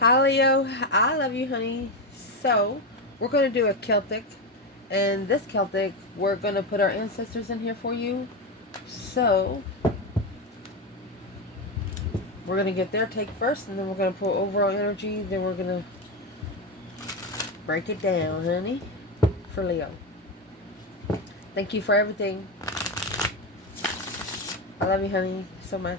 Hi Leo, I love you, honey. So, we're going to do a Celtic, and this Celtic, we're going to put our ancestors in here for you. So, we're going to get their take first, and then we're going to pull overall energy, then we're going to break it down, honey, for Leo. Thank you for everything. I love you, honey, so much.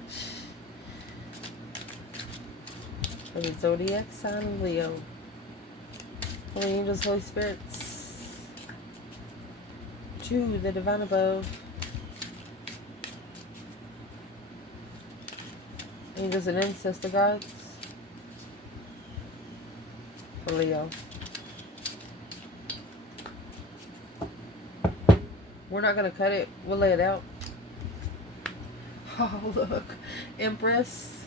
For the zodiac sign of Leo. Holy angels, Holy spirits. To the divine above. Angels and ancestor gods. For Leo. We're not going to cut it. We'll lay it out. Oh, look. Empress.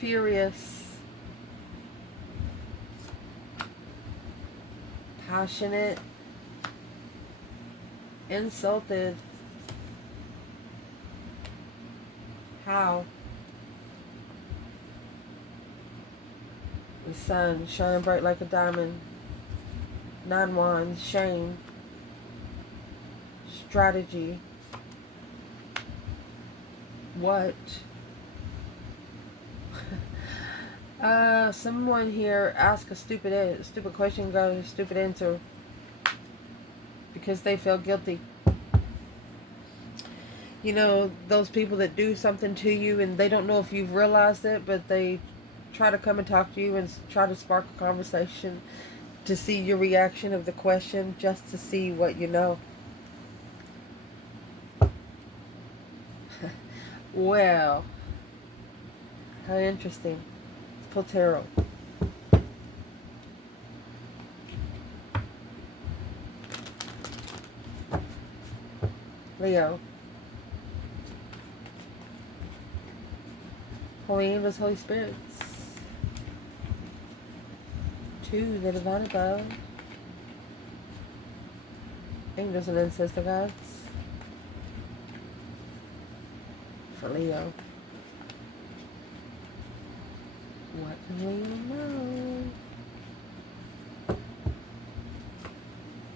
Furious. Passionate. Insulted. How? The sun shining bright like a diamond. 9 wands. Shame. Strategy. What? Someone here asked a stupid question, got a stupid answer because they feel guilty. You know, those people that do something to you and they don't know if you've realized it, but they try to come and talk to you and try to spark a conversation to see your reaction of the question, just to see what you know. Well, how interesting. Let's pull tarot. Leo. Holy angels, Holy spirits. To the divine above. Angels and ancestor gods. For Leo. What can Leo know?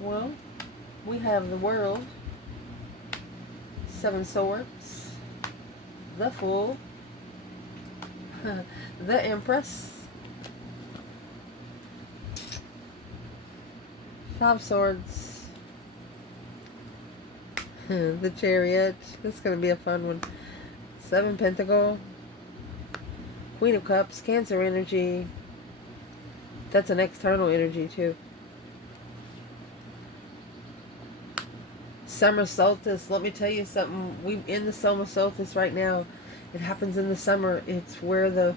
Well, we have the World. 7 swords. The Fool. The Empress. 5 swords. The Chariot. This is going to be a fun one. 7 pentacle. Queen of Cups. Cancer energy. That's an external energy too. Summer solstice. Let me tell you something. We're in the summer solstice right now. It happens in the summer. It's where the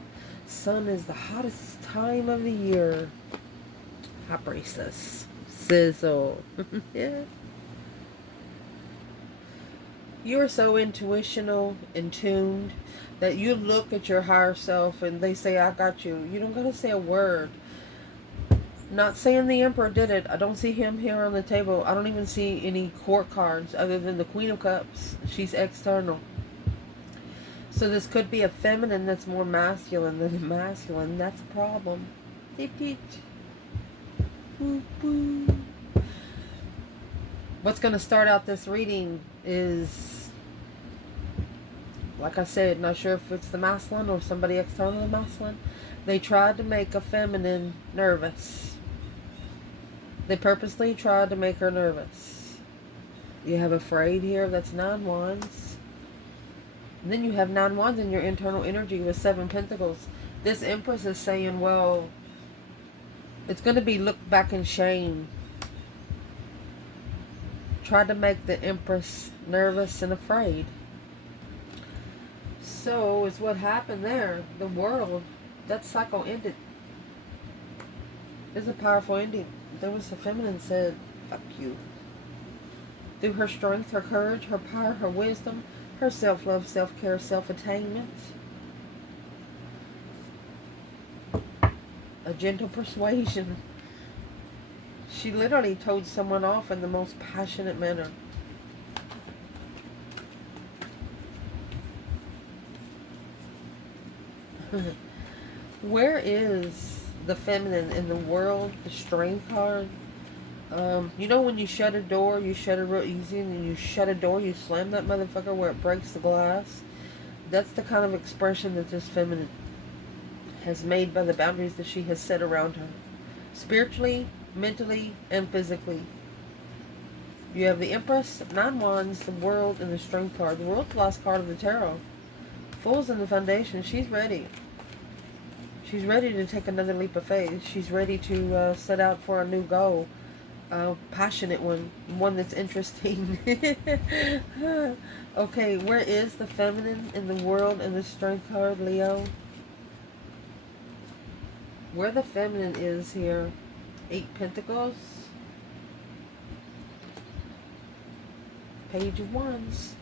sun is the hottest time of the year. Hot bracelets. Sizzle. Yeah. You are so intuitional and tuned that you look at your higher self and they say, I got you. You don't got to say a word. Not saying the Emperor did it. I don't see him here on the table. I don't even see any court cards other than the Queen of Cups. She's external. So this could be a feminine that's more masculine than a masculine. That's a problem. Deep, deep. Boop, boop. What's going to start out this reading is, like I said, not sure if it's the masculine or somebody external to masculine. They tried to make a feminine nervous. They purposely tried to make her nervous. You have afraid here. That's 9 wands. And then you have 9 wands in your internal energy with 7 pentacles. This Empress is saying, well, it's going to be looked back in shame. Tried to make the Empress nervous and afraid. So is what happened there. The World, that cycle ended. It's a powerful ending. There was a feminine said, fuck you. Through her strength, her courage, her power, her wisdom, her self-love, self-care, self-attainment, a gentle persuasion. She literally told someone off in the most passionate manner. Where is the feminine in the world? The strength card. You know when you shut a door, you shut it real easy, and then you shut a door, you slam that motherfucker where it breaks the glass. That's the kind of expression that this feminine has made by the boundaries that she has set around her. Spiritually, mentally, and physically. You have the Empress, 9 Wands, the World, and the Strength card. The World's the last card of the Tarot. Fool's in the foundation. She's ready. She's ready to take another leap of faith. She's ready to set out for a new goal. A passionate one. One that's interesting. Okay, where is the feminine in the World and the Strength card, Leo? Where the feminine is here. 8 Pentacles. Page of Wands.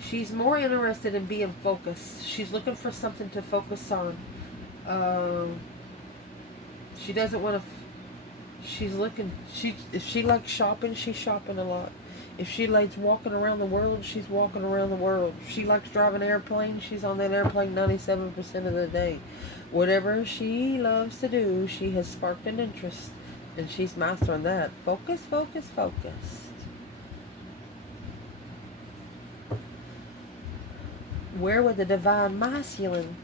She's more interested in being focused. She's looking for something to focus on. She doesn't want to... She's looking... If she likes shopping, she's shopping a lot. If she likes walking around the world, she's walking around the world. If she likes driving an airplane, she's on that airplane 97% of the day. Whatever she loves to do, she has sparked an interest. And she's mastering that. Focus, focus, focus. Where would the divine masculine?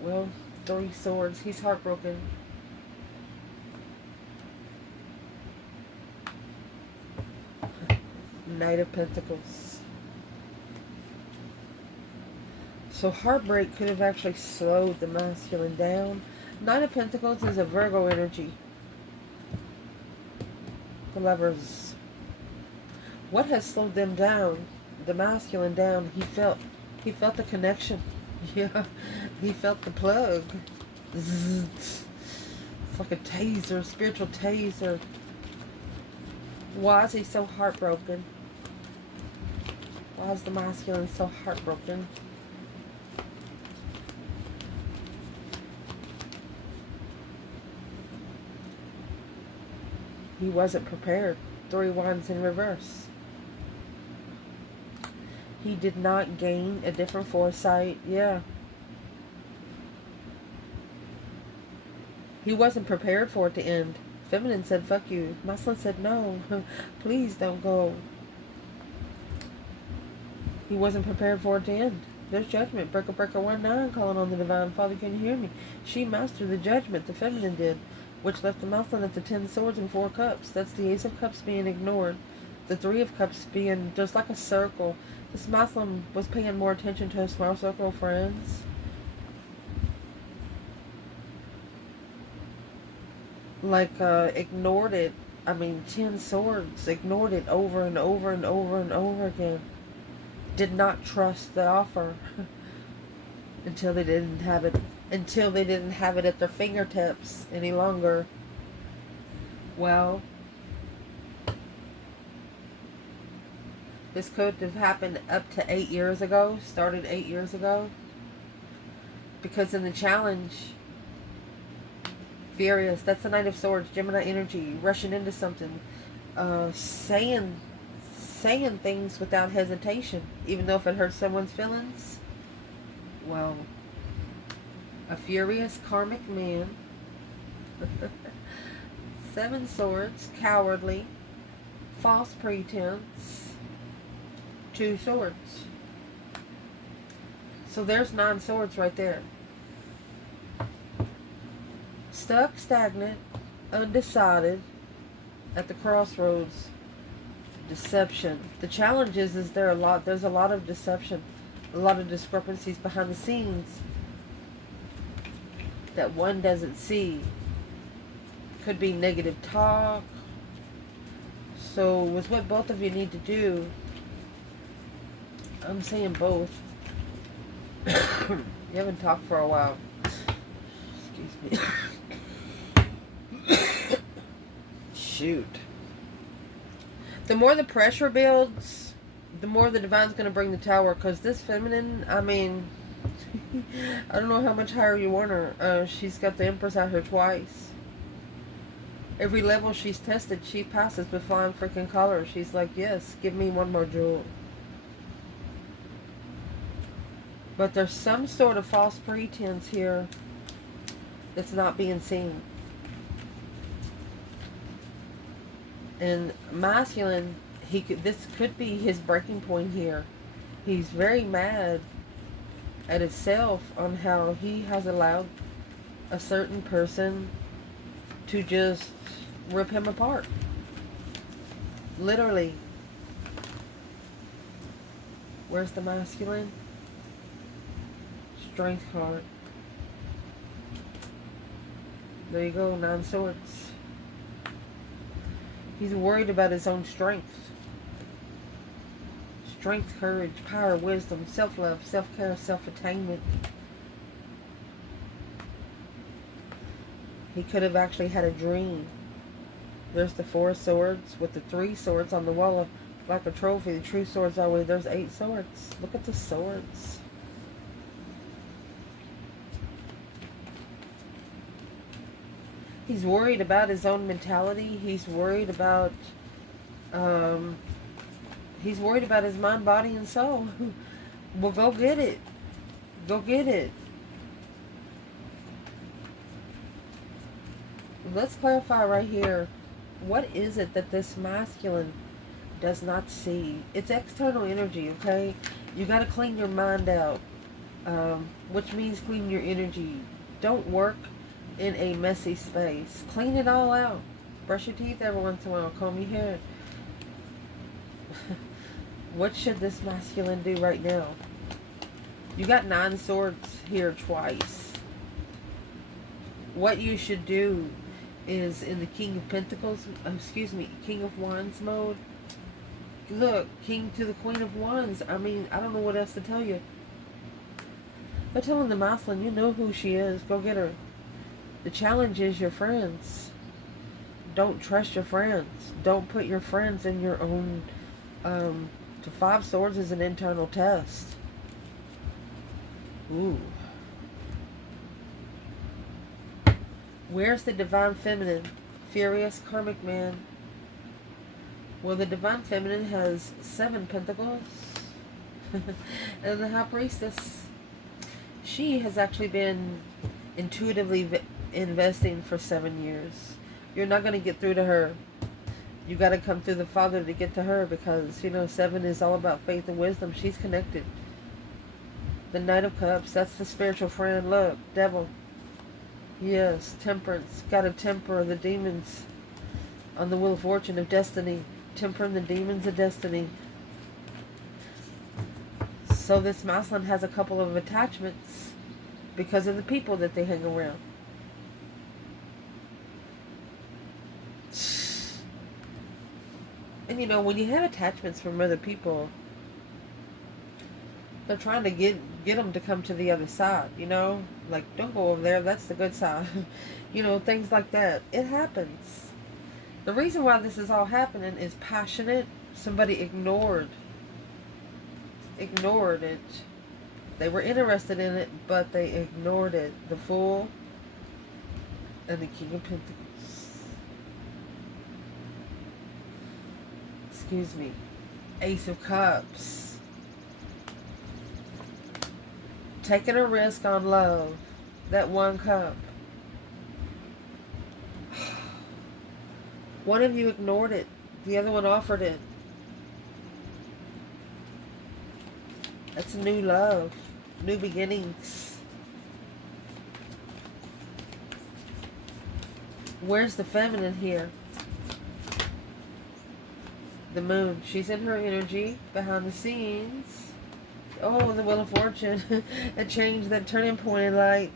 Well, 3 swords. He's heartbroken. Knight of Pentacles. So heartbreak could have actually slowed the masculine down. Knight of Pentacles is a Virgo energy. The Lovers. What has slowed them down? The masculine down. He felt the connection. Yeah, he felt the plug. Zzz. It's like a taser, a spiritual taser. Why is he so heartbroken? Why is the masculine so heartbroken? He wasn't prepared. 3 Wands in reverse. He did not gain a different foresight. Yeah. He wasn't prepared for it to end. Feminine said, fuck you. Masculine said, no. Please don't go. He wasn't prepared for it to end. There's judgment. Breaker, breaker, 1-9 calling on the divine. Father, can you hear me? She mastered the judgment. The feminine did. Which left the masculine at the 10 swords and 4 cups. That's the Ace of Cups being ignored. The 3 of Cups being just like a circle. This masculine was paying more attention to a small circle of friends. Like, ignored it. I mean, 10 swords. Ignored it over and over and over and over again. Did not trust the offer. Until they didn't have it. Until they didn't have it at their fingertips any longer. Well... This could have happened up to 8 years ago. Started 8 years ago. Because in the challenge... Furious. That's the Knight of Swords. Gemini energy. Rushing into something. Saying things without hesitation. Even though if it hurts someone's feelings. Well... A furious karmic man. 7 swords. Cowardly. False pretense. 2 swords. So there's 9 swords right there. Stuck, stagnant, undecided, at the crossroads. Deception. The challenge is there's a lot of deception. A lot of discrepancies behind the scenes that one doesn't see. Could be negative talk. So with what both of you need to do, I'm saying both. You haven't talked for a while. Excuse me. Shoot. The more the pressure builds, the more the divine's going to bring the tower. Because this feminine, I mean, I don't know how much higher you want her. She's got the Empress out here twice. Every level she's tested, she passes with flying freaking colors. She's like, yes, give me one more jewel. But there's some sort of false pretense here that's not being seen. And masculine, this could be his breaking point here. He's very mad at himself on how he has allowed a certain person to just rip him apart. Literally. Where's the masculine? Strength card. There you go, 9 swords. He's worried about his own strength. Strength, courage, power, wisdom, self-love, self-care, self-attainment. He could have actually had a dream. There's the 4 swords with the 3 swords on the wall like a trophy. The true swords always, there's 8 swords. Look at the swords. He's worried about his own mentality. He's worried about his mind, body, and soul. Well, go get it. Go get it. Let's clarify right here. What is it that this masculine does not see? It's external energy, okay? You got to clean your mind out, which means clean your energy. Don't work in a messy space. Clean it all out. Brush your teeth every once in a while. Comb your hair. What should this masculine do right now? You got 9 swords here twice. What you should do is in the King of Pentacles, King of Wands mode. Look, King to the Queen of Wands. I mean, I don't know what else to tell you. But telling the masculine, you know who she is. Go get her. The challenge is your friends. Don't trust your friends. Don't put your friends in your own... to 5 swords is an internal test. Ooh. Where's the Divine Feminine? Furious Karmic Man. Well, the Divine Feminine has 7 pentacles. And the High Priestess. She has actually been intuitively investing for 7 years. You're not going to get through to her. You got to come through the Father to get to her, because, you know, 7 is all about faith and wisdom. She's connected. The Knight of Cups, that's the spiritual friend. Look, Devil. Yes, Temperance. Got to temper the demons on the Wheel of Fortune of Destiny. Tempering the demons of destiny. So this masculine has a couple of attachments because of the people that they hang around. And you know, when you have attachments from other people, they're trying to get them to come to the other side, you know? Like, don't go over there, that's the good side. You know, things like that. It happens. The reason why this is all happening is passionate. Somebody ignored it. They were interested in it, but they ignored it. The Fool and the King of Pentacles. Excuse me. Ace of Cups. Taking a risk on love. That 1 cup. One of you ignored it. The other one offered it. That's a new love. New beginnings. Where's the feminine here? The Moon. She's in her energy. Behind the scenes. Oh, the Wheel of Fortune. A change, that turning point in light.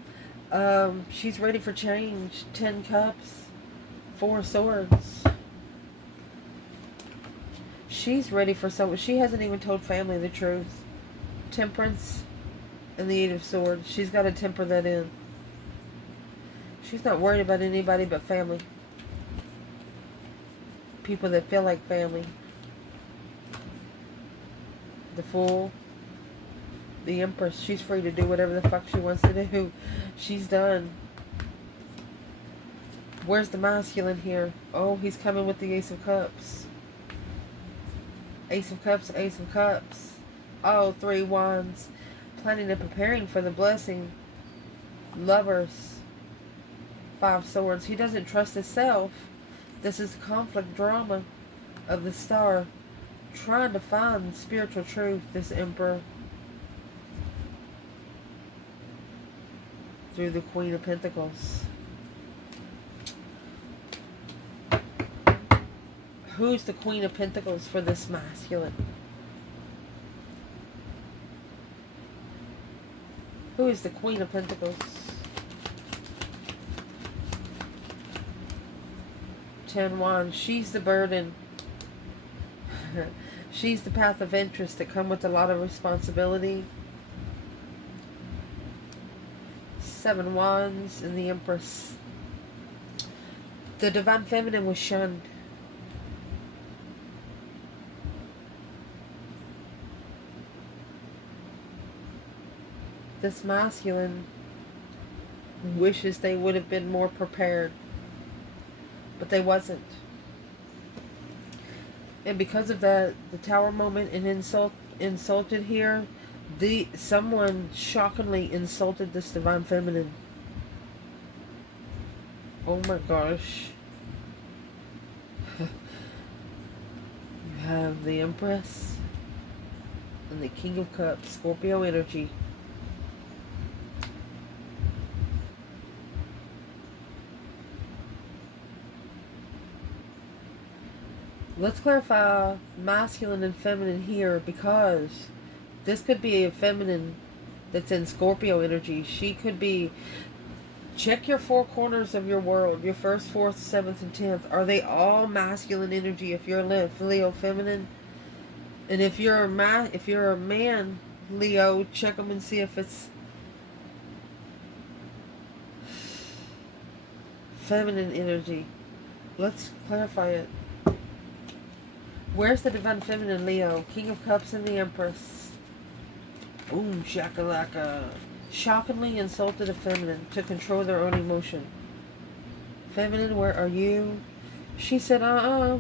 She's ready for change. 10 cups. 4 swords. She's ready for someone. She hasn't even told family the truth. Temperance and the 8 of Swords. She's got to temper that in. She's not worried about anybody but family. People that feel like family. The Fool. The Empress. She's free to do whatever the fuck she wants to do. She's done. Where's the masculine here? Oh, he's coming with the Ace of Cups. Ace of Cups, Ace of Cups. Oh, 3 wands. planning and preparing for the blessing. Lovers, 5 swords. He doesn't trust himself. This is conflict drama of the star. Trying to find spiritual truth, this Emperor. Through the Queen of Pentacles. Who's the Queen of Pentacles for this masculine? Who is the Queen of Pentacles? 10 Wands. She's the burden. She's the path of interest that come with a lot of responsibility. 7 Wands and the Empress. The Divine Feminine was shunned. This masculine wishes they would have been more prepared, but they wasn't. And because of that, the Tower moment and insulted here, someone shockingly insulted this Divine Feminine. Oh my gosh. You have the Empress and the King of Cups, Scorpio energy. Let's clarify masculine and feminine here, because this could be a feminine that's in Scorpio energy. She could be, check your 4 corners of your world, your 1st, 4th, 7th, and 10th. Are they all masculine energy if you're Leo feminine? And if you're a man, Leo, check them and see if it's feminine energy. Let's clarify it. Where's the Divine Feminine, Leo? King of Cups and the Empress. Boom, shakalaka. Shockingly insulted a feminine to control their own emotion. Feminine, where are you? She said,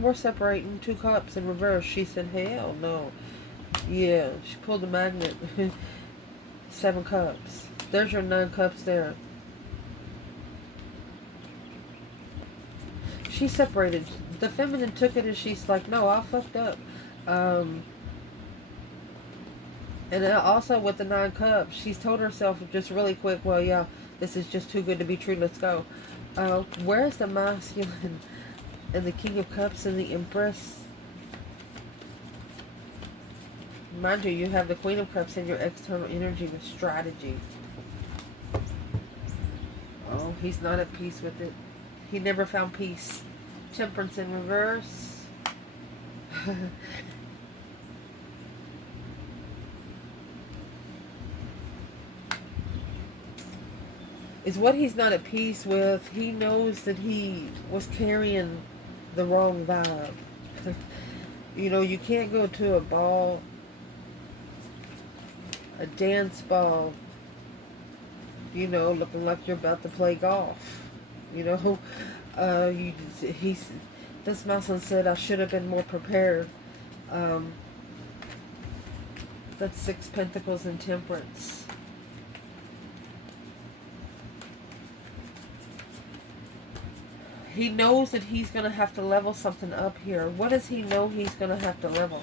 we're separating. 2 cups in reverse. She said, hell no. Yeah, she pulled the magnet. 7 cups. There's your 9 cups there. She separated. The feminine took it and she's like, no, I fucked up. And also with the 9 cups, she's told herself just really quick, well, yeah, this is just too good to be true. Let's go. Where's the masculine and the King of Cups and the Empress? Mind you, you have the Queen of Cups in your external energy with strategy. Oh, he's not at peace with it. He never found peace. Temperance in reverse. Is what he's not at peace with. He knows that he was carrying the wrong vibe. You know, you can't go to a ball, a dance ball, you know, looking like you're about to play golf. You know, this masculine said, I should have been more prepared. That's 6 Pentacles and Temperance. He knows that he's going to have to level something up here. What does he know he's going to have to level?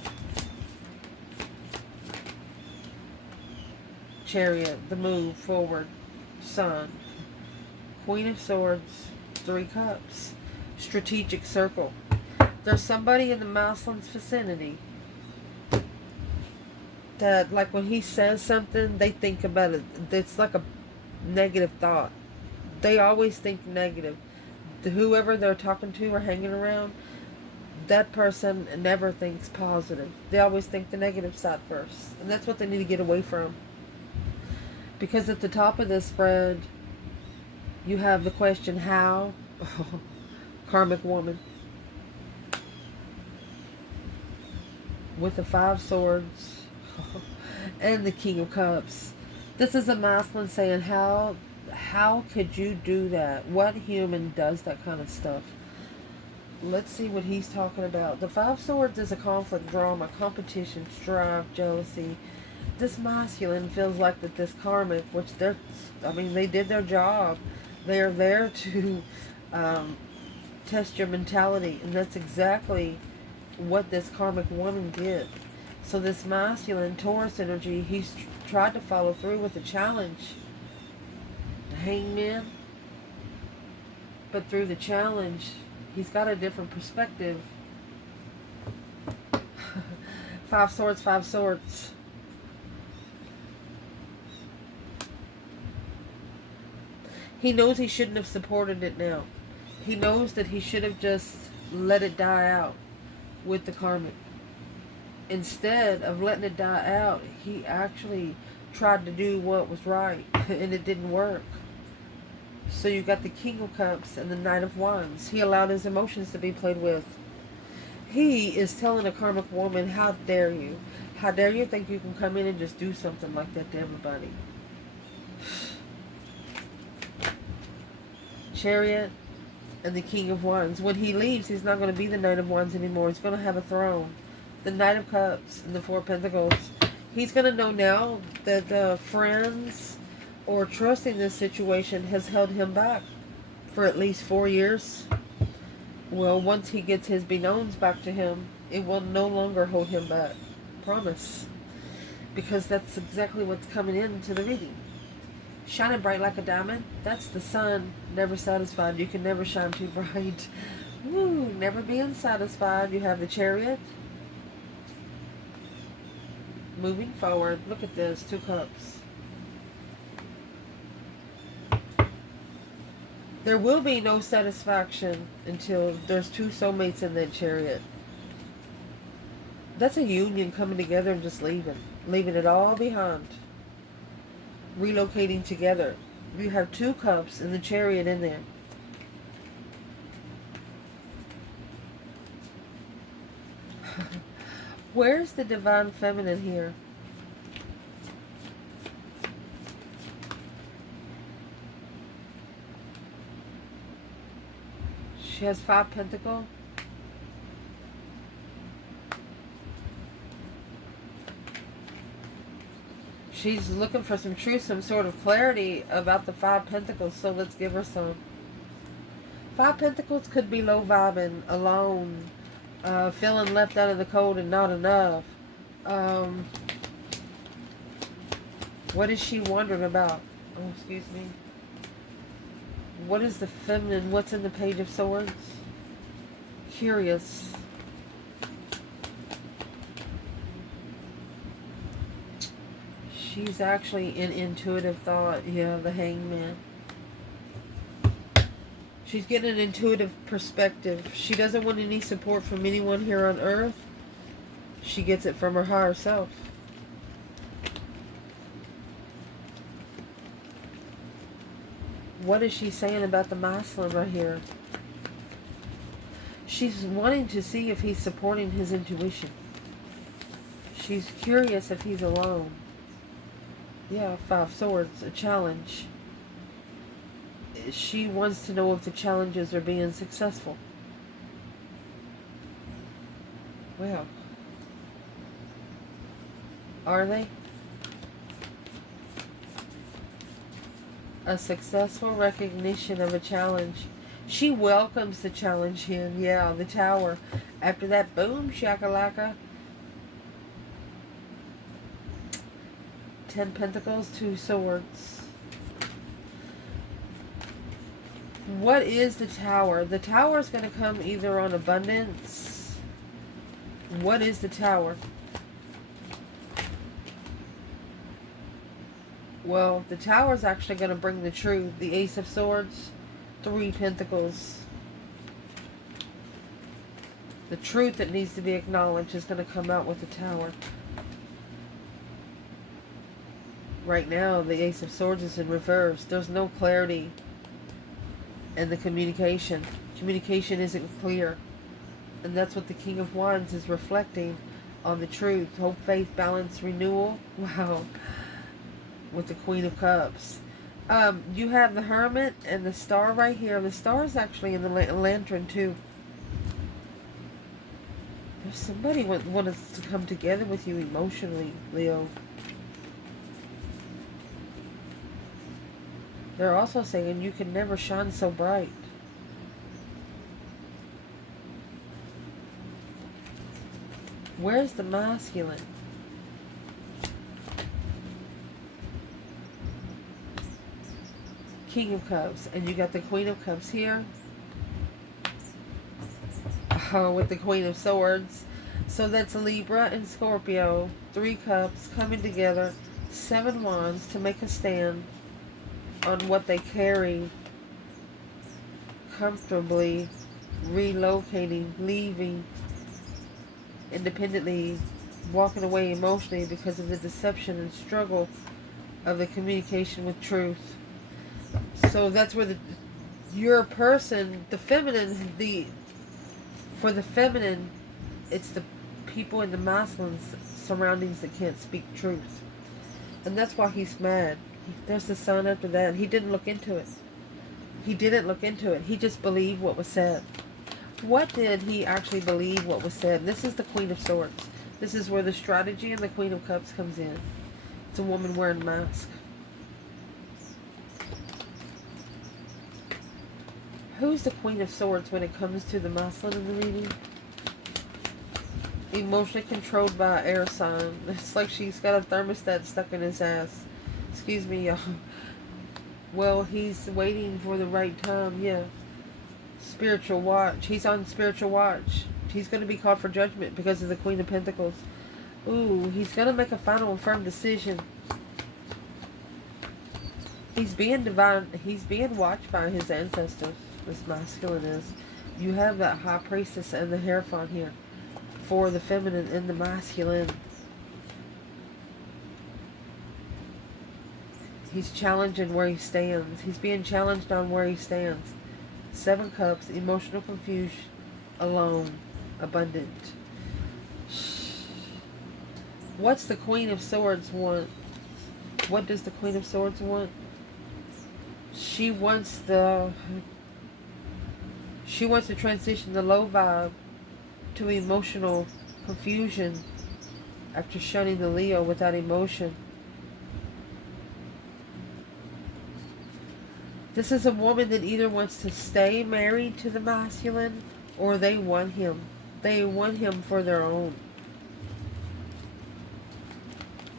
Chariot, the move forward, Sun. Queen of Swords, 3 cups. Strategic circle. There's somebody in the masculine's vicinity that, like, when he says something, they think about it. It's like a negative thought. They always think negative. Whoever they're talking to or hanging around, that person never thinks positive. They always think the negative side first. And that's what they need to get away from. Because at the top of this spread, you have the question, how? Karmic woman. With the 5 swords. And the King of Cups. This is a masculine saying, how could you do that? What human does that kind of stuff? Let's see what he's talking about. The 5 swords is a conflict, drama, competition, strife, jealousy. This masculine feels like that this karmic, which they did their job. They are there to test your mentality, and that's exactly what this karmic woman did. So this masculine Taurus energy, he's tried to follow through with the challenge. The hangman. But through the challenge, he's got a different perspective. Five swords, five swords. He knows he shouldn't have supported it now. He knows that he should have just let it die out with the karmic. Instead of letting it die out, he actually tried to do what was right, and it didn't work. So you got the King of Cups and the Knight of Wands. He allowed his emotions to be played with. He is telling a karmic woman, how dare you? How dare you think you can come in and just do something like that to everybody? Chariot and the King of Wands. When he leaves, he's not going to be the Knight of Wands anymore. He's going to have a throne. The Knight of Cups and the Four of Pentacles. He's going to know now that the friends or trusting this situation has held him back for at least 4 years. Well, once he gets his beknowns back to him, it will no longer hold him back. Promise. Because that's exactly what's coming into the reading. Shining bright like a diamond. That's the sun. Never satisfied. You can never shine too bright. Woo, never being satisfied. You have the Chariot. Moving forward. Look at this. 2 cups. There will be no satisfaction until there's 2 soulmates in that Chariot. That's a union coming together and just leaving. Leaving it all behind. Relocating together. You have 2 cups and the Chariot in there. Where's the divine feminine here? She has 5 pentacles. She's looking for some truth, some sort of clarity about the 5 pentacles. So let's give her some. 5 pentacles could be low vibing, alone, feeling left out of the cold and not enough. What is she wondering about? Oh, excuse me. What is the feminine? What's in the Page of Swords? Curious. She's actually in intuitive thought. Yeah, the Hangman. She's getting an intuitive perspective. She doesn't want any support from anyone here on Earth. She gets it from her higher self. What is she saying about the masculine right here? She's wanting to see if he's supporting his intuition. She's curious if he's alone. Yeah, 5 swords, a challenge. She wants to know if the challenges are being successful. Well, are they? A successful recognition of a challenge. She welcomes the challenge in. Yeah, the Tower. After that, boom, shakalaka. 10 pentacles, 2 swords. What is the Tower? The Tower is going to come either on abundance. What is the Tower? Well, the Tower is actually going to bring the truth. The Ace of Swords, 3 pentacles. The truth that needs to be acknowledged is going to come out with the Tower. Right now, the Ace of Swords is in reverse. There's no clarity in the communication. Communication isn't clear. And that's what the King of Wands is reflecting on the truth. Hope, faith, balance, renewal. Wow. With the Queen of Cups. You have the Hermit and the Star right here. The Star is actually in the Lantern too. There's somebody wants to come together with you emotionally, Leo. They're also saying you can never shine so bright. Where's the masculine? King of Cups. And you got the Queen of Cups here. With the Queen of Swords. So that's Libra and Scorpio. 3 cups coming together. 7 wands to make a stand on what they carry. Comfortably relocating, leaving, independently, walking away emotionally because of the deception and struggle of the communication with truth. So that's where your person, the feminine, for the feminine, it's the people in the masculine surroundings that can't speak truth. And that's why he's mad. There's the sun after that. He didn't look into it. He didn't look into it. He just believed what was said. What did he actually believe what was said? This is the Queen of Swords. This is where the strategy and the Queen of Cups comes in. It's a woman wearing a mask. Who's the Queen of Swords when it comes to the masculine in the reading? Emotionally controlled by an air sign. It's like she's got a thermostat stuck in his ass. Excuse me, y'all. Well, he's waiting for the right time, yeah. Spiritual watch. He's on spiritual watch. He's going to be called for judgment because of the Queen of Pentacles. Ooh, he's going to make a final and firm decision. He's being divine. He's being watched by his ancestors. This masculine is. You have that High Priestess and the Hierophant here for the feminine and the masculine. He's challenging where he stands. He's being challenged on where he stands. 7 cups, emotional confusion, alone, abundant. What's the Queen of Swords want? What does the Queen of Swords want? She wants to transition the low vibe to emotional confusion after shunning the Leo without emotion. This is a woman that either wants to stay married to the masculine or they want him. They want him for their own.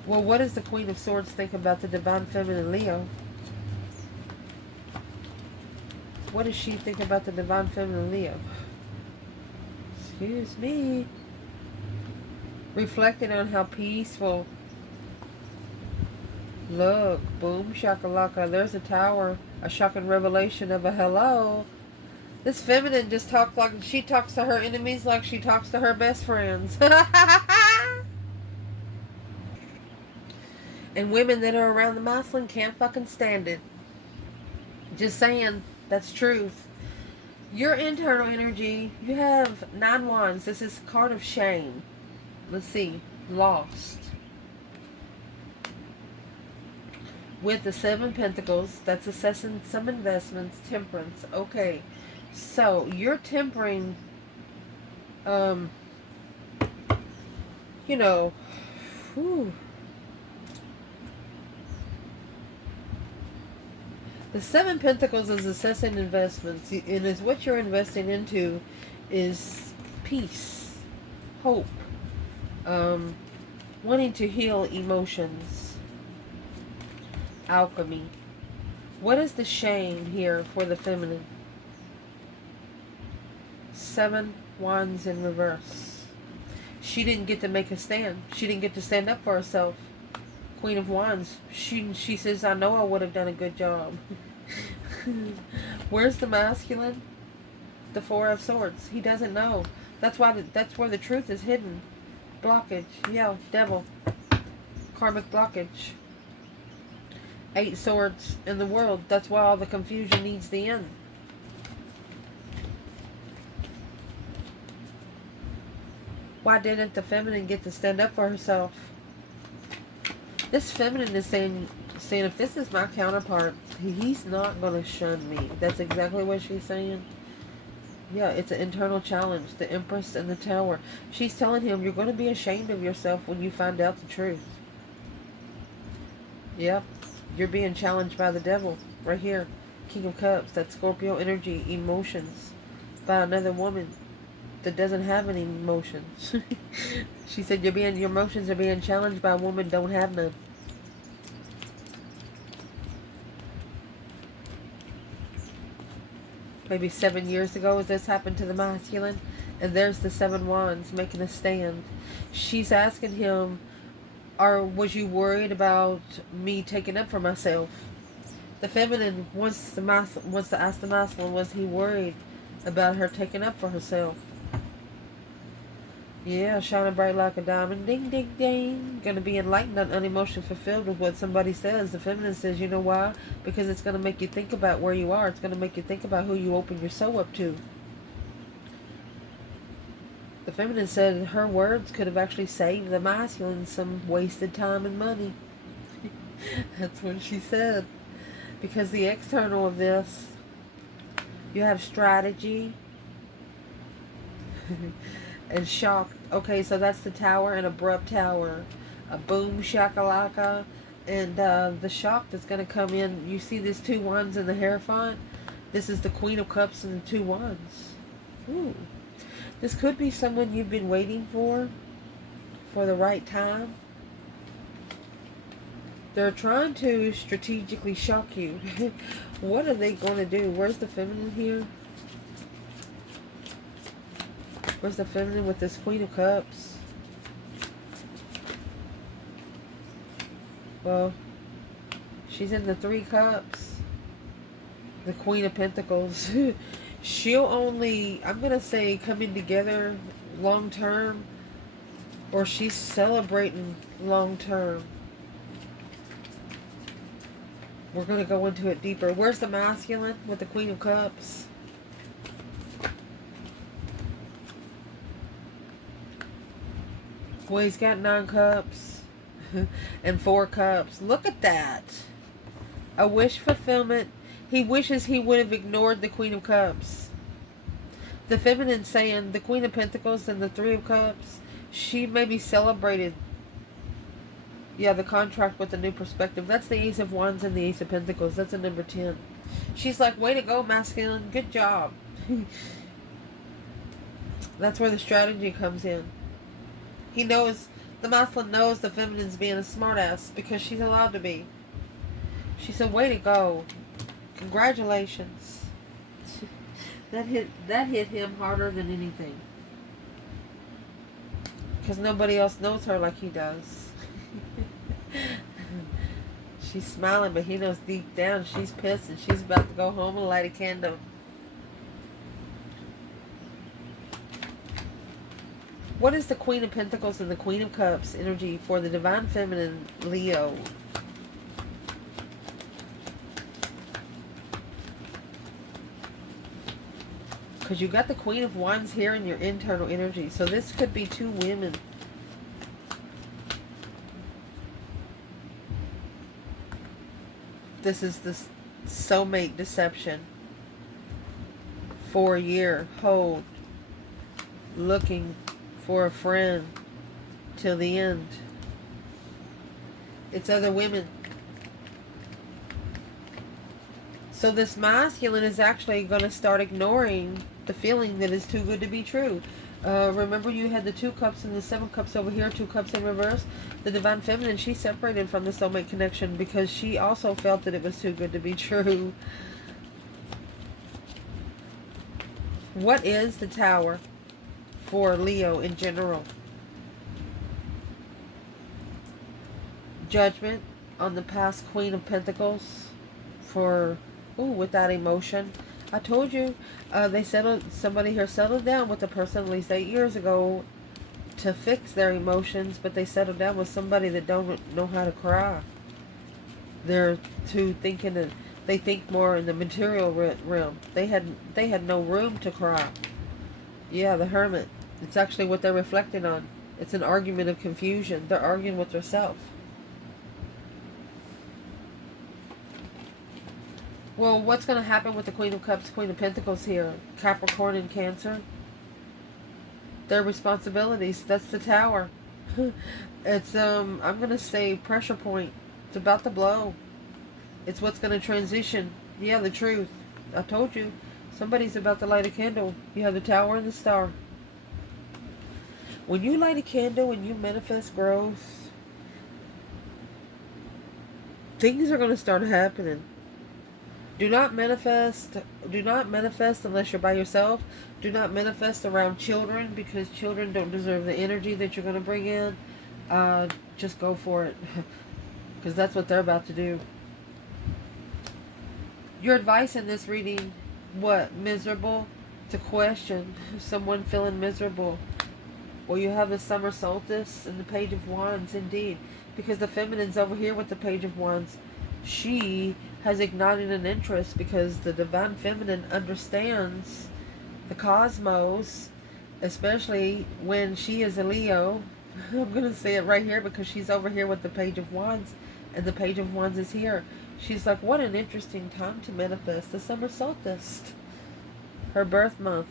Well, what does the Queen of Swords think about the divine feminine Leo? What does she think about the divine feminine Leo? Excuse me. Reflecting on how peaceful. Look, boom, shakalaka. There's a tower. A shocking revelation of a hello. This feminine just talks like she talks to her enemies like she talks to her best friends. And women that are around the masculine can't fucking stand it. Just saying. That's truth. Your internal energy, you have 9 wands. This is card of shame. Let's see. Lost. With the 7 pentacles, that's assessing some investments, temperance. Okay, so you're tempering, you know, whew. The 7 pentacles is assessing investments, and is what you're investing into is peace, hope, wanting to heal emotions. Alchemy. What is the shame here for the feminine? 7 wands in reverse. She didn't get to make a stand. She didn't get to stand up for herself. Queen of Wands. She says, I know I would have done a good job. Where's the masculine? The 4 of Swords. He doesn't know. That's why. That's where the truth is hidden. Blockage. Yeah, devil. Karmic blockage. 8 swords in the world. That's why all the confusion needs to end. Why didn't the feminine get to stand up for herself? This feminine is saying if this is my counterpart, he's not going to shun me. That's exactly what she's saying. Yeah, it's an internal challenge. The Empress and the Tower. She's telling him, you're going to be ashamed of yourself when you find out the truth. Yep. You're being challenged by the devil. Right here. King of Cups. That Scorpio energy. Emotions. By another woman that doesn't have any emotions. She said your emotions are being challenged by a woman that don't have none. Maybe 7 years ago, as this happened to the masculine, and there's the 7 wands making a stand. She's asking him, was you worried about me taking up for myself? The feminine wants to ask the masculine, was he worried about her taking up for herself? Yeah, shining bright like a diamond. Ding, ding, ding. Going to be enlightened and unemotionally fulfilled with what somebody says. The feminine says, you know why? Because it's going to make you think about where you are. It's going to make you think about who you open your soul up to. The feminine said her words could have actually saved the masculine some wasted time and money. That's what she said. Because the external of this, you have strategy and shock. Okay, so that's the tower, and abrupt tower. A boom shakalaka. And the shock that's going to come in. You see these 2 wands in the Hierophant? This is the Queen of Cups and the 2 wands. Ooh. This could be someone you've been waiting for the right time. They're trying to strategically shock you. What are they going to do? Where's the feminine here? Where's the feminine with this Queen of Cups? Well, she's in the 3 cups. The Queen of Pentacles. She'll only, I'm going to say, coming together long term. Or she's celebrating long term. We're going to go into it deeper. Where's the masculine with the Queen of Cups? Well, he's got 9 cups and 4 cups. Look at that. A wish fulfillment. He wishes he would have ignored the Queen of Cups. The feminine saying the Queen of Pentacles and the 3 of Cups, she maybe celebrated, yeah, the contract with the new perspective. That's the Ace of Wands and the Ace of Pentacles. That's a number 10. She's like, way to go, masculine. Good job. That's where the strategy comes in. He knows, the masculine knows the feminine's being a smartass because she's allowed to be. She said, way to go. Congratulations. That hit him harder than anything. Because nobody else knows her like he does. She's smiling, but he knows deep down she's pissed and she's about to go home and light a candle. What is the Queen of Pentacles and the Queen of Cups energy for the Divine Feminine Leo? Because you got the Queen of Wands here in your internal energy. So this could be 2 women. This is the soulmate deception. 4-year hold. Looking for a friend till the end. It's other women. So this masculine is actually going to start ignoring the feeling that is too good to be true. Remember you had the 2 cups and the 7 cups over here, 2 cups in reverse. The Divine Feminine, she separated from the soulmate connection because she also felt that it was too good to be true. What is the Tower for Leo in general? Judgment on the past Queen of Pentacles for, without emotion. I told you, somebody here settled down with a person at least 8 years ago to fix their emotions, but they settled down with somebody that don't know how to cry. They're too thinking, and they think more in the material realm. They had no room to cry. Yeah, the Hermit. It's actually what they're reflecting on. It's an argument of confusion. They're arguing with themselves. Well, what's going to happen with the Queen of Cups, Queen of Pentacles here? Capricorn and Cancer. Their responsibilities. That's the Tower. It's, I'm going to say pressure point. It's about to blow. It's what's going to transition. Yeah, the truth. I told you. Somebody's about to light a candle. You have the Tower and the Star. When you light a candle and you manifest growth, things are going to start happening. Do not manifest unless you're by yourself. Do not manifest around children, because children don't deserve the energy that you're going to bring in. Just go for it, because that's what they're about to do. Your advice in this reading, what? Miserable? To question. Someone feeling miserable. Well, you have the summer solstice and the Page of Wands, indeed. Because the feminine's over here with the Page of Wands. She has ignited an interest because the divine feminine understands the cosmos, especially when she is a Leo. I'm going to say it right here because she's over here with the Page of Wands, and the Page of Wands is here. She's like, what an interesting time to manifest the summer solstice. Her birth month.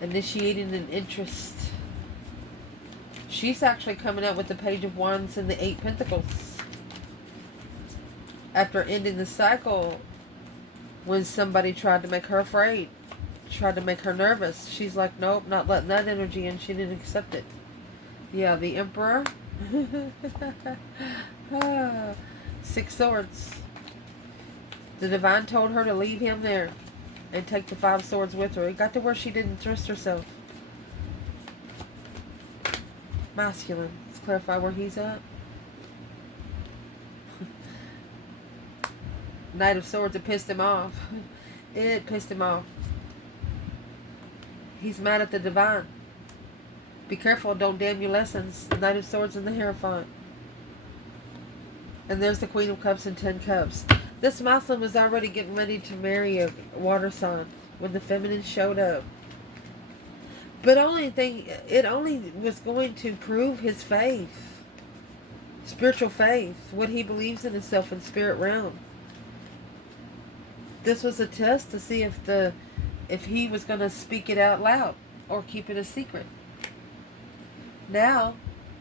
Initiating an interest. She's actually coming out with the Page of Wands and the 8 Pentacles. After ending the cycle, when somebody tried to make her afraid, tried to make her nervous, she's like, nope, not letting that energy in. She didn't accept it. Yeah, the Emperor. 6 Swords. The Divine told her to leave him there and take the 5 Swords with her. It got to where she didn't trust herself. Masculine. Let's clarify where he's at. Knight of Swords, it pissed him off. It pissed him off. He's mad at the Divine. Be careful, don't damn your lessons. The Knight of Swords and the Hierophant. And there's the Queen of Cups and 10 Cups. This Muslim was already getting ready to marry a water sign when the feminine showed up. But it only was going to prove his faith. Spiritual faith. What he believes in himself in spirit realm. This was a test to see if he was going to speak it out loud or keep it a secret. Now,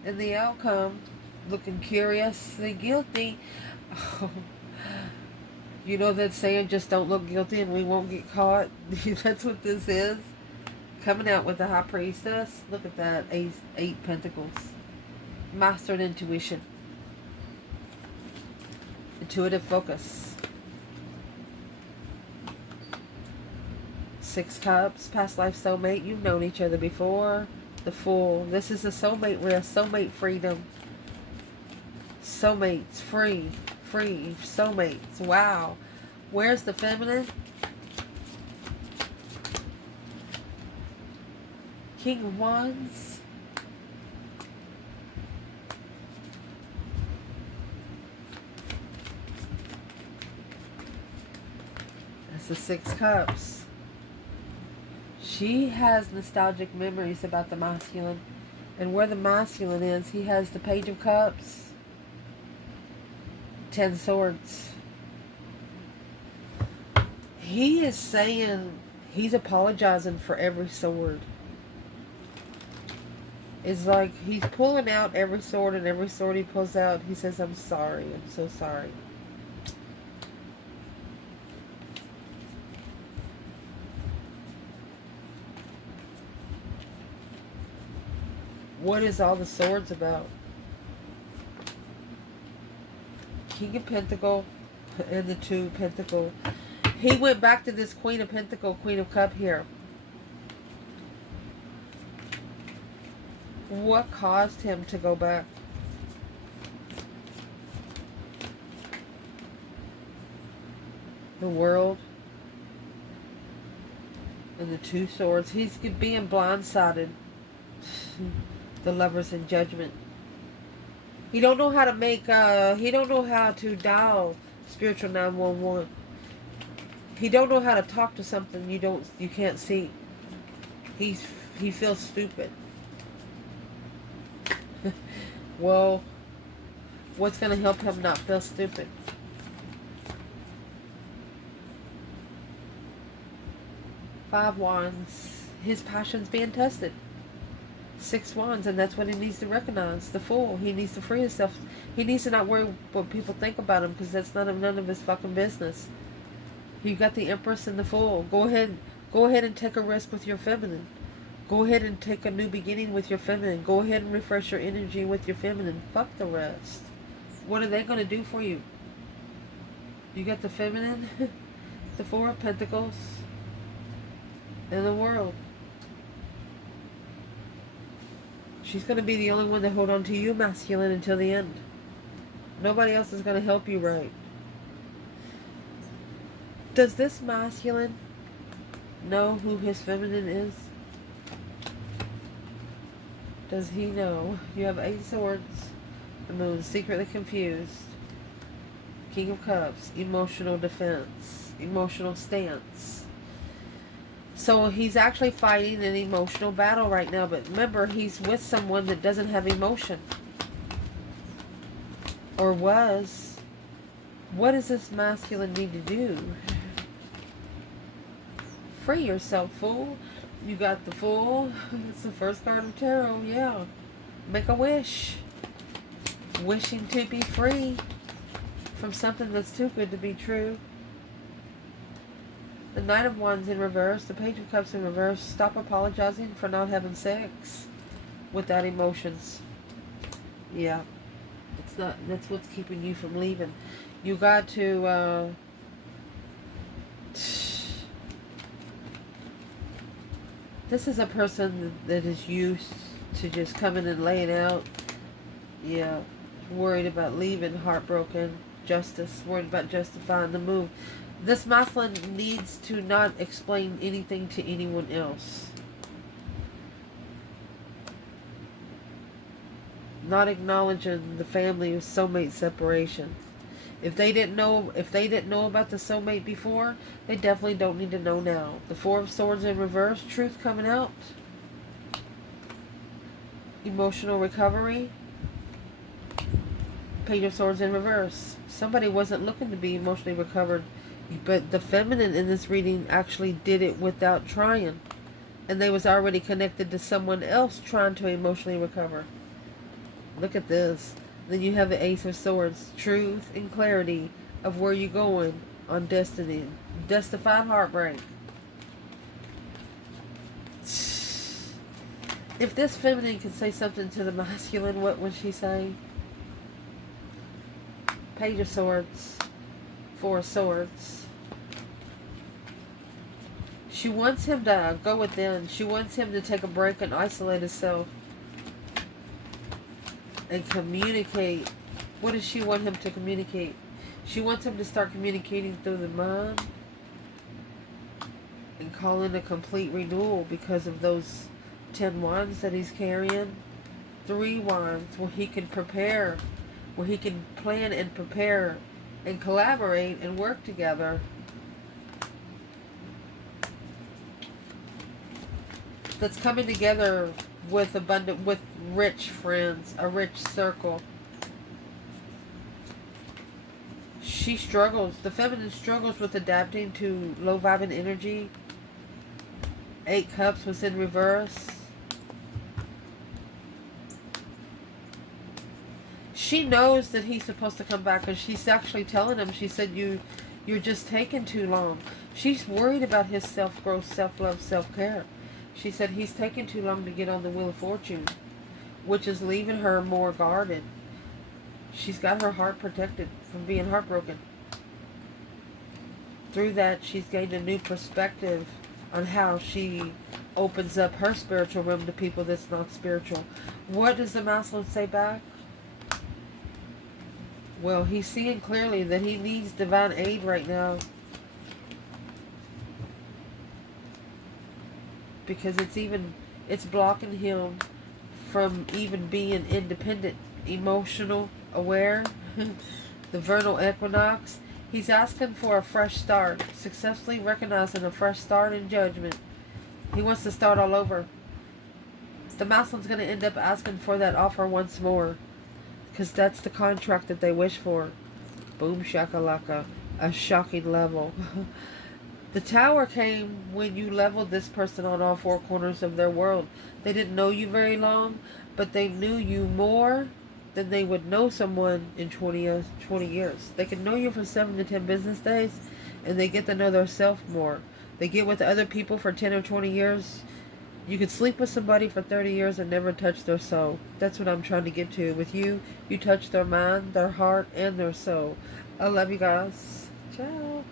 in the outcome, looking curiously guilty. Oh, you know that saying, just don't look guilty and we won't get caught? That's what this is. Coming out with the High Priestess. Look at that. 8 Pentacles. Mastered intuition. Intuitive focus. 6 Cups. Past life soulmate. You've known each other before. The Fool. This is a soulmate risk. Soulmate freedom. Soulmates. Free. Free. Soulmates. Wow. Where's the feminine? King of Wands. That's the 6 Cups. She has nostalgic memories about the masculine. And where the masculine is, he has the Page of Cups. 10 Swords. He is saying he's apologizing for every sword. It's like he's pulling out every sword, and every sword he pulls out, he says, I'm sorry. I'm so sorry. What is all the swords about? King of Pentacle and the 2 Pentacle. He went back to this Queen of Pentacle, Queen of Cup here. What caused him to go back? The World and the 2 Swords. He's being blindsided. The Lovers in Judgment. He don't know how to make, he don't know how to dial spiritual 911. He don't know how to talk to something you can't see. He feels stupid. Well, what's going to help him not feel stupid? Five Wands. His passion's being tested. Six Wands, and that's what he needs to recognize. The Fool. He needs to free himself. He needs to not worry what people think about him, because that's none of his fucking business. You got the Empress and the Fool. Go ahead and take a risk with your feminine. Go ahead and take a new beginning with your feminine. Go ahead and refresh your energy with your feminine. Fuck the rest. What are they going to do for you? You got the feminine, the Four of Pentacles, and the World. She's going to be the only one to hold on to you, masculine, until the end. Nobody else is going to help you right. Does this masculine know who his feminine is? Does he know? You have 8 swords, the Moon, secretly confused, King of Cups, emotional defense, emotional stance. So he's actually fighting an emotional battle right now, but remember, he's with someone that doesn't have emotion. Or was. What does this masculine need to do? Free yourself, Fool. You got the Fool. It's the first card of tarot, yeah. Make a wish. Wishing to be free from something that's too good to be true. The Knight of Wands in reverse. The Page of Cups in reverse. Stop apologizing for not having sex without emotions. Yeah. It's not. That's what's keeping you from leaving. You got to... This is a person that is used to just coming and laying out. Yeah. Worried about leaving, heartbroken, justice, worried about justifying the move. This masculine needs to not explain anything to anyone else. Not acknowledging the family of soulmate separation. If they didn't know about the soulmate before, they definitely don't need to know now. The Four of Swords in reverse, truth coming out. Emotional recovery. Page of Swords in reverse. Somebody wasn't looking to be emotionally recovered, but the feminine in this reading actually did it without trying. And they was already connected to someone else trying to emotionally recover. Look at this. Then you have the Ace of Swords. Truth and clarity of where you're going on destiny. Justified heartbreak. If this feminine could say something to the masculine, what would she say? Page of Swords. Four of Swords. She wants him to go within. She wants him to take a break and isolate himself. And communicate. What does she want him to communicate? She wants him to start communicating through the mind. And call in a complete renewal because of those 10 wands that he's carrying. 3 wands where he can prepare. Where he can plan and prepare and collaborate and work together. That's coming together with abundant, with rich friends, a rich circle. She struggles. The feminine struggles with adapting to low vibing energy. 8 Cups was in reverse. She knows that he's supposed to come back, and she's actually telling him, she said, you're just taking too long. She's worried about his self-growth, self-love, self-care. She said he's taking too long to get on the Wheel of Fortune, which is leaving her more guarded. She's got her heart protected from being heartbroken. Through that, she's gained a new perspective on how she opens up her spiritual realm to people that's not spiritual. What does the masculine say back? Well, he's seeing clearly that he needs divine aid right now. Because it's blocking him from even being independent, emotional, aware. The vernal equinox. He's asking for a fresh start, successfully recognizing a fresh start in judgment. He wants to start all over. The masculine's going to end up asking for that offer once more, because that's the contract that they wish for. Boom shakalaka. A shocking level. The tower came when you leveled this person on all four corners of their world. They didn't know you very long, but they knew you more than they would know someone in 20 years. 20 years. They can know you for 7 to 10 business days, and they get to know their self more. They get with other people for 10 or 20 years. You could sleep with somebody for 30 years and never touch their soul. That's what I'm trying to get to. With you, you touch their mind, their heart, and their soul. I love you guys. Ciao.